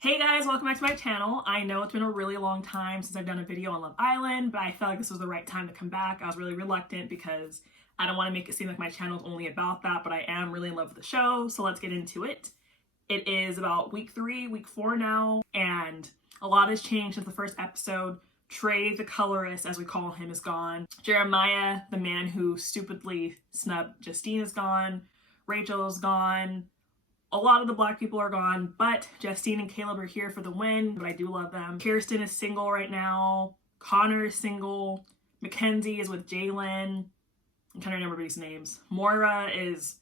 Hey guys, welcome back to my channel. I know it's been a really long time since I've done a video on Love Island, but I felt like this was the right time to come back. I was really reluctant because I don't want to make it seem like my channel is only about that, but I am really in love with the show, so let's get into it. It is about week 4 now, and a lot has changed since the first episode. Trey, the colorist, as we call him, is gone. Jeremiah, the man who stupidly snubbed Justine, is gone. Rachel is gone. A lot of the black people are gone, but Justine and Caleb are here for the win, but I do love them. Kirsten is single right now. Connor is single. Mackenzie is with Jalen. I'm trying to remember everybody's names. Moira is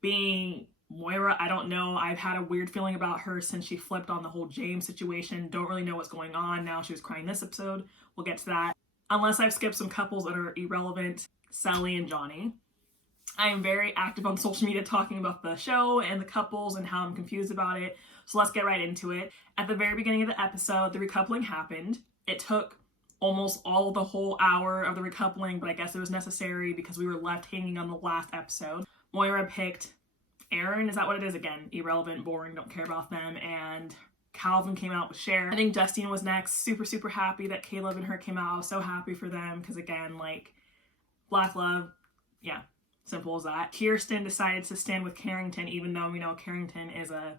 being Moira. I don't know. I've had a weird feeling about her since she flipped on the whole James situation. Don't really know what's going on. Now she was crying this episode. We'll get to that. Unless I've skipped some couples that are irrelevant. Cely and Johnny. I am very active on social media talking about the show and the couples and how I'm confused about it. So let's get right into it. At the very beginning of the episode, the recoupling happened. It took almost all the whole hour of the recoupling, but I guess it was necessary because we were left hanging on the last episode. Moira picked Aaron. Is that what it is? Again, irrelevant, boring, don't care about them. And Calvin came out with Cher. I think Justine was next. Super happy that Caleb and her came out. I was so happy for them because, again, like, black love. Yeah. Simple as that. Kirsten decided to stand with Carrington, even though we know Carrington is a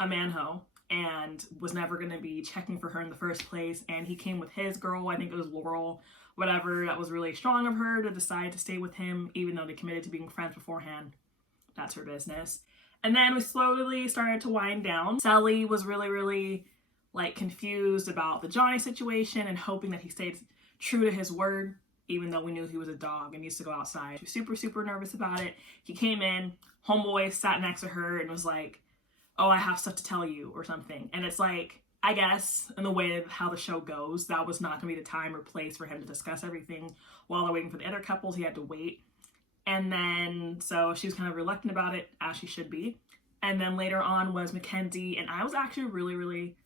manho and was never going to be checking for her in the first place. And he came with his girl, I think it was Laurel, whatever. That was really strong of her to decide to stay with him, even though they committed to being friends beforehand. That's her business. And then we slowly started to wind down. Cely was really like confused about the Johnny situation and hoping that he stayed true to his word, even though we knew he was a dog and used to go outside. She was super nervous about it. He came in, homeboy sat next to her and was like, oh, I have stuff to tell you or something. And it's like, I guess in the way of how the show goes, that was not gonna be the time or place for him to discuss everything. While they're waiting for the other couples, he had to wait. And then, so she was kind of reluctant about it, as she should be. And then later on was Mackenzie, and I was actually really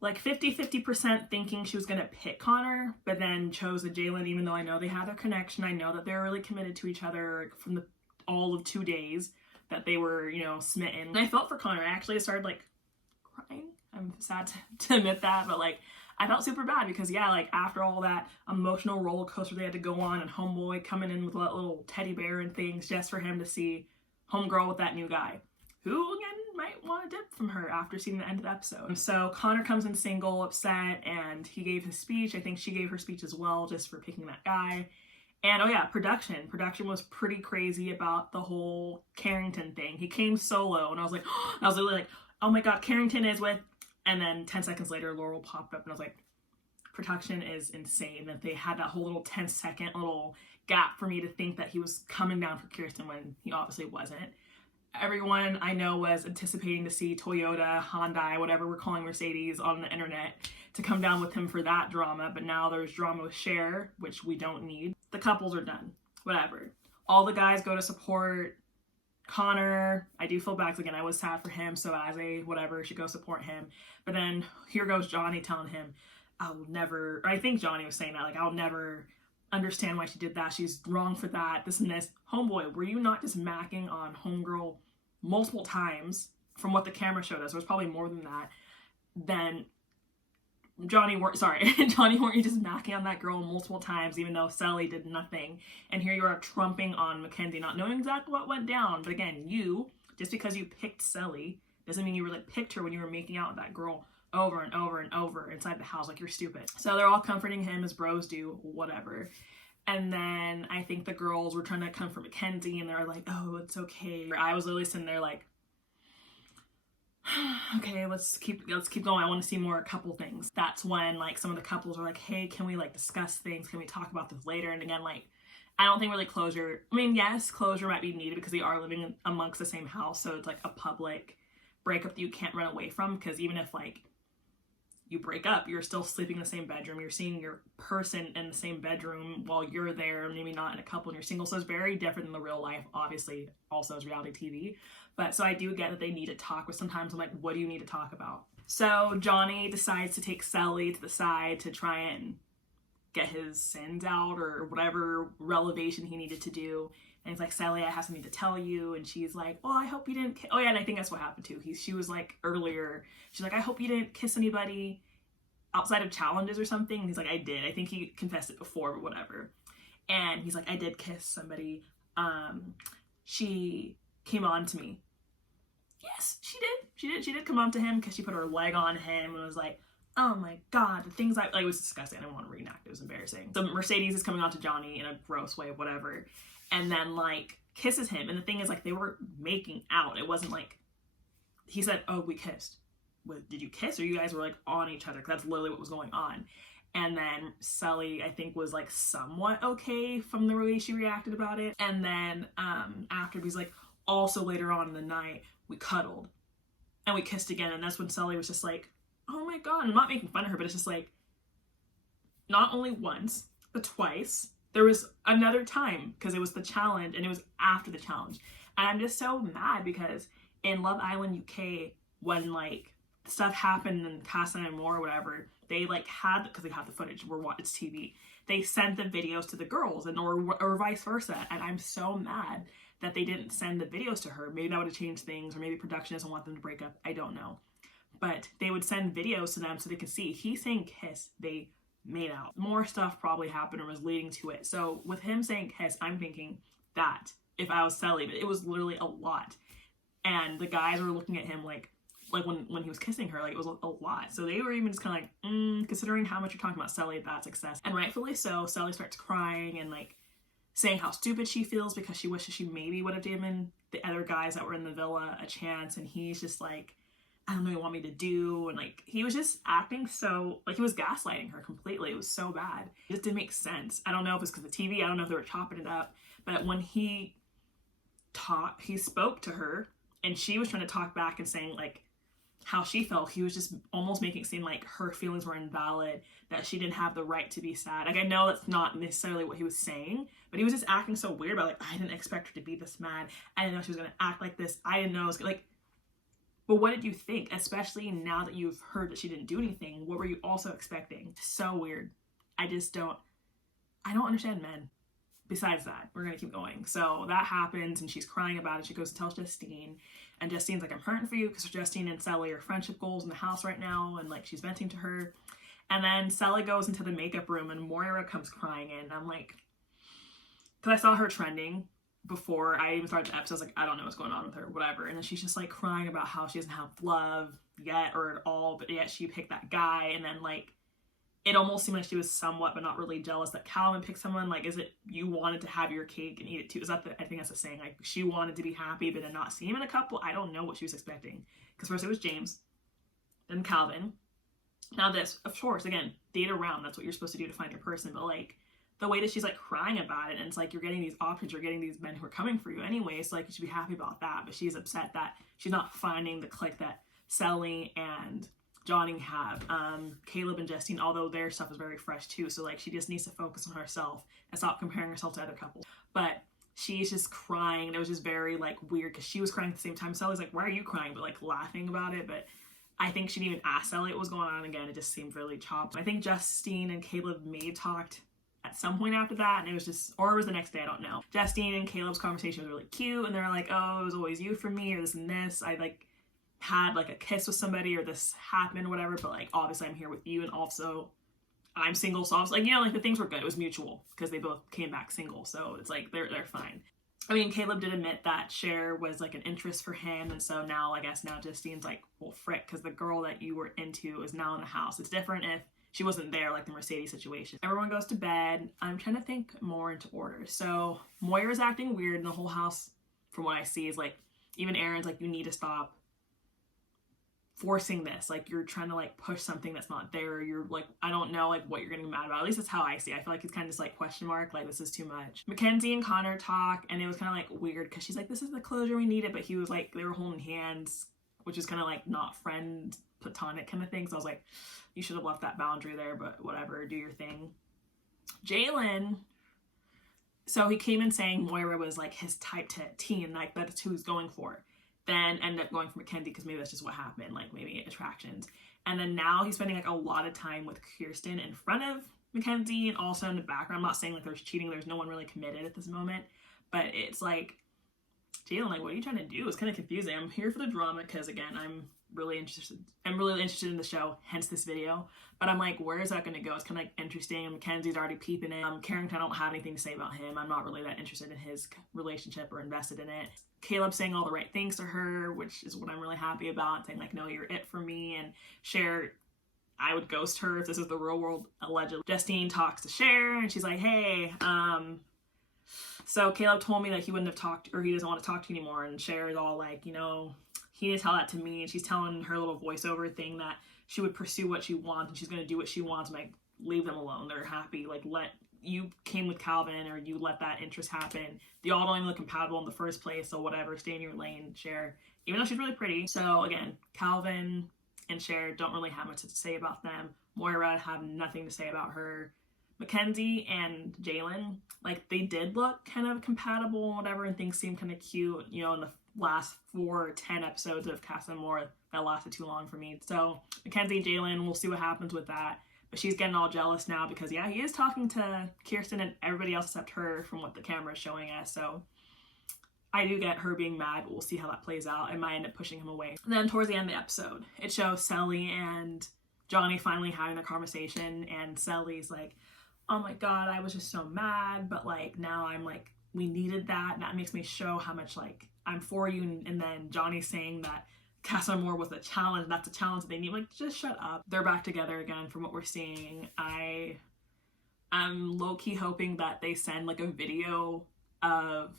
like 50% thinking she was going to pick Connor, but then chose the Jalen, even though I know they had their connection. I know that they're really committed to each other from all of 2 days that they were, smitten. And I felt for Connor. I actually started like crying. I'm sad to admit that, but like I felt super bad because yeah, like after all that emotional roller coaster they had to go on and homeboy coming in with that little teddy bear and things just for him to see homegirl with that new guy, who again might want a dip from her after seeing the end of the episode. So Connor comes in single, upset, and he gave his speech. I think she gave her speech as well, just for picking that guy. And oh yeah, production was pretty crazy about the whole Carrington thing. He came solo, and I was like, I was literally like, oh my god, Carrington is with, and then 10 seconds later, Laurel popped up, and I was like, production is insane that they had that whole little 10-second little gap for me to think that he was coming down for Kirsten when he obviously wasn't. Everyone I know was anticipating to see Toyota, Hyundai, whatever we're calling Mercedes on the internet to come down with him for that drama, but now there's drama with Cher, which we don't need. The couples are done. Whatever. All the guys go to support Connor. I do feel bad again. I was sad for him, so as a whatever, should go support him. But then here goes Johnny telling him, I'll never, or I think Johnny was saying that, like, I'll never understand why she did that. She's wrong for that, this and this. Homeboy, were you not just macking on homegirl multiple times from what the camera showed us? There was probably more than that. Then Johnny, weren't you just macking on that girl multiple times, even though Cely did nothing? And here you are trumping on Mackenzie, not knowing exactly what went down. But again, just because you picked Cely doesn't mean you really picked her when you were making out with that girl over and over inside the house. Like, you're stupid. So they're all comforting him as bros do, whatever. And then I think the girls were trying to comfort Mackenzie, and they're like, oh, it's okay. I was literally sitting there like, okay, let's keep going. I want to see more couple things. That's when like some of the couples are like, hey, can we like discuss things? Can we talk about this later? And again, like, I don't think really closure, I mean, yes, closure might be needed because they are living amongst the same house. So it's like a public breakup that you can't run away from, because even if like you break up, you're still sleeping in the same bedroom, you're seeing your person in the same bedroom while you're there, maybe not in a couple and you're single. So it's very different than the real life, obviously, also as reality TV. But so I do get that they need to talk, but sometimes I'm like, what do you need to talk about? So Johnny decides to take Cely to the side to try and get his sins out or whatever relevation he needed to do. And he's like, Cely, I have something to tell you. And she's like, well, I hope you didn't oh yeah, and I think that's what happened too. She was like, earlier, she's like, I hope you didn't kiss anybody outside of challenges or something. And he's like, I did. I think he confessed it before, but whatever. And he's like, I did kiss somebody. She came on to me. Yes, she did. She did come on to him because she put her leg on him and was like, oh my God, the things like, it was disgusting. I didn't want to reenact it. It was embarrassing. So Mercedes is coming on to Johnny in a gross way, whatever. And then like kisses him. And the thing is, like, they were making out. It wasn't like, he said, oh, we kissed. Did you kiss? Or you guys were like on each other? That's literally what was going on. And then Cely, I think, was like somewhat okay from the way she reacted about it. And then after, he's like, also later on in the night, we cuddled and we kissed again. And that's when Cely was just like, oh my God. I'm not making fun of her, but it's just like, not only once, but twice. There was another time because it was the challenge and it was after the challenge. And I'm just so mad because in Love Island UK, when like stuff happened in Casa Amor or whatever, they like had, because they have the footage, it's TV, they sent the videos to the girls and or vice versa. And I'm so mad that they didn't send the videos to her. Maybe that would have changed things, or maybe production doesn't want them to break up. I don't know. But they would send videos to them so they could see. He's saying kiss, they made out. More stuff probably happened or was leading to it. So with him saying kiss, I'm thinking that if I was Cely, but it was literally a lot. And the guys were looking at him like when he was kissing her, like it was a lot. So they were even just kind of like, considering how much you're talking about Cely, that's success. And rightfully so, Cely starts crying and like saying how stupid she feels because she wishes she maybe would have given the other guys that were in the villa a chance. And he's just like, I don't know what you want me to do. And like, he was just acting so, like he was gaslighting her completely. It was so bad. It just didn't make sense. I don't know if it's because of the TV. I don't know if they were chopping it up. But when he spoke to her and she was trying to talk back and saying like how she felt, he was just almost making it seem like her feelings were invalid, that she didn't have the right to be sad. Like, I know that's not necessarily what he was saying, but he was just acting so weird about like, I didn't expect her to be this mad. I didn't know she was going to act like this. I didn't know it was like, but what did you think? Especially now that you've heard that she didn't do anything, what were you also expecting? So weird. I don't understand men. Besides that, we're going to keep going. So that happens and she's crying about it. She goes to tell Justine and Justine's like, I'm hurting for you because Justine and Cely are friendship goals in the house right now. And like, she's venting to her. And then Cely goes into the makeup room and Moira comes crying in. I'm like, because I saw her trending before I even started the episode. I was like, I don't know what's going on with her, whatever. And then she's just like crying about how she doesn't have love yet or at all, but yet she picked that guy. And then like, it almost seemed like she was somewhat, but not really jealous that Calvin picked someone. Like, is it you wanted to have your cake and eat it too? Is that I think that's the saying. Like, she wanted to be happy, but then not see him in a couple. I don't know what she was expecting. Because first it was James, then Calvin. Now this, of course, again, date around. That's what you're supposed to do to find your person. But like, the way that she's like crying about it, and it's like, you're getting these options, you're getting these men who are coming for you anyway. So like, you should be happy about that. But she's upset that she's not finding the click that Cely and Johnny have. Caleb and Justine, although their stuff is very fresh too, so like she just needs to focus on herself and stop comparing herself to other couples. But she's just crying, and it was just very like weird because she was crying at the same time. Cely's like, why are you crying? But like laughing about it. But I think she didn't even ask Cely what was going on. Again, it just seemed really chopped. I think Justine and Caleb may have talked at some point after that, and it was just, or it was the next day, I don't know. Justine and Caleb's conversation was really cute, and they're like, oh, it was always you for me, or this and this. I like had like a kiss with somebody, or this happened or whatever, but like obviously I'm here with you, and also I'm single, so I was like, you know, like the things were good. It was mutual because they both came back single, so it's like they're fine. I mean, Caleb did admit that Cher was like an interest for him, and so now I guess now Justine's like, well, frick, because the girl that you were into is now in the house. It's different if she wasn't there, like the Mercedes situation. Everyone goes to bed. I'm trying to think more into order. So Moira's acting weird, and the whole house, from what I see, is like, even Aaron's like, you need to stop forcing this. Like, you're trying to like push something that's not there. You're like, I don't know like what you're getting mad about. At least that's how I see it. I feel like it's kind of just like question mark, like this is too much. Mackenzie and Connor talk, and it was kind of like weird because she's like, this is the closure we needed, but he was like, they were holding hands, which is kind of like not friend, platonic kind of thing. So I was like, you should have left that boundary there, but whatever, do your thing. Jalen, so he came in saying Moira was like his type to teen, like that's who he's going for. Then ended up going for Mackenzie because maybe that's just what happened, like maybe attractions. And then now he's spending like a lot of time with Kirsten in front of Mackenzie and also in the background. I'm not saying like there's cheating, there's no one really committed at this moment, But it's like, Jalen, like, what are you trying to do? It's kind of confusing. I'm here for the drama because, again, I'm really interested in the show, hence this video. But I'm like, where is that going to go? It's kind of like interesting. Mackenzie's already peeping in. Carrington, I don't have anything to say about him. I'm not really that interested in his relationship or invested in it. Caleb saying all the right things to her, which is what I'm really happy about, saying like, no, you're it for me. And Cher, I would ghost her if this is the real world, allegedly. Justine talks to Cher and she's like, hey, so Caleb told me that he wouldn't have talked, or he doesn't want to talk to you anymore. And Cher is all like, you know, he didn't tell that to me. And she's telling her little voiceover thing that she would pursue what she wants and she's going to do what she wants. I'm like, leave them alone. They're happy. Like, you came with Calvin, or you let that interest happen. Y'all don't even look compatible in the first place. So whatever, stay in your lane, Cher. Even though she's really pretty. So again, Calvin and Cher don't really have much to say about them. Moira have nothing to say about her. Mackenzie and Jalen, like, they did look kind of compatible and whatever, and things seemed kind of cute, you know, in the last 4 or 10 episodes of Casa Amor. That lasted too long for me. So Mackenzie and Jalen, we'll see what happens with that. But she's getting all jealous now because, yeah, he is talking to Kirsten and everybody else except her from what the camera is showing us. So I do get her being mad, but we'll see how that plays out. I might end up pushing him away. And then towards the end of the episode, it shows Cely and Johnny finally having a conversation, and Cely's like, oh my god, I was just so mad, but like now I'm like, we needed that. That makes me show how much like I'm for you. And then Johnny's saying that Casa Amor was a challenge. That's a challenge that they need. Like, just shut up. They're back together again from what we're seeing. I'm low-key hoping that they send like a video of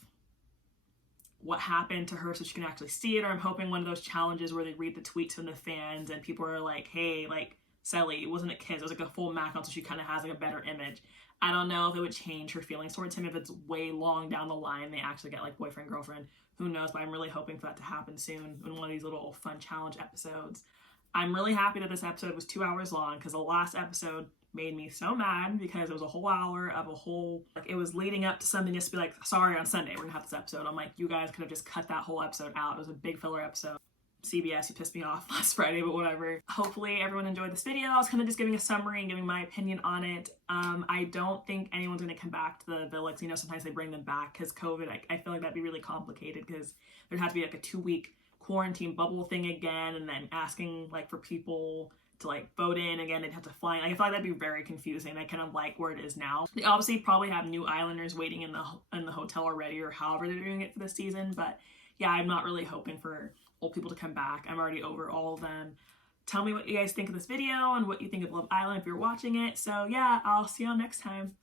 what happened to her so she can actually see it, or I'm hoping one of those challenges where they read the tweets from the fans and people are like, hey, like, Cely, it wasn't a kiss, it was like a full mac on, so she kind of has like a better image. I don't know if it would change her feelings towards him if it's way long down the line they actually get like boyfriend, girlfriend. Who knows, but I'm really hoping for that to happen soon in one of these little fun challenge episodes. I'm really happy that this episode was 2 hours long because the last episode made me so mad because it was a whole hour of a whole, like, it was leading up to something just to be like, sorry, on Sunday we're gonna have this episode. I'm like, you guys could have just cut that whole episode out. It was a big filler episode. CBS, you pissed me off last Friday, but whatever. Hopefully everyone enjoyed this video. I was kind of just giving a summary and giving my opinion on it. I don't think anyone's going to come back to the Village. You know, sometimes they bring them back because COVID. I feel like that'd be really complicated because there'd have to be like a 2-week quarantine bubble thing again, and then asking like for people to like vote in again. They'd have to fly. Like, I feel like that'd be very confusing. I kind of like where it is now. They obviously probably have new Islanders waiting in the hotel already, or however they're doing it for this season. But yeah, I'm not really hoping for old people to come back. I'm already over all of them. Tell me what you guys think of this video and what you think of Love Island if you're watching it. So yeah, I'll see y'all next time.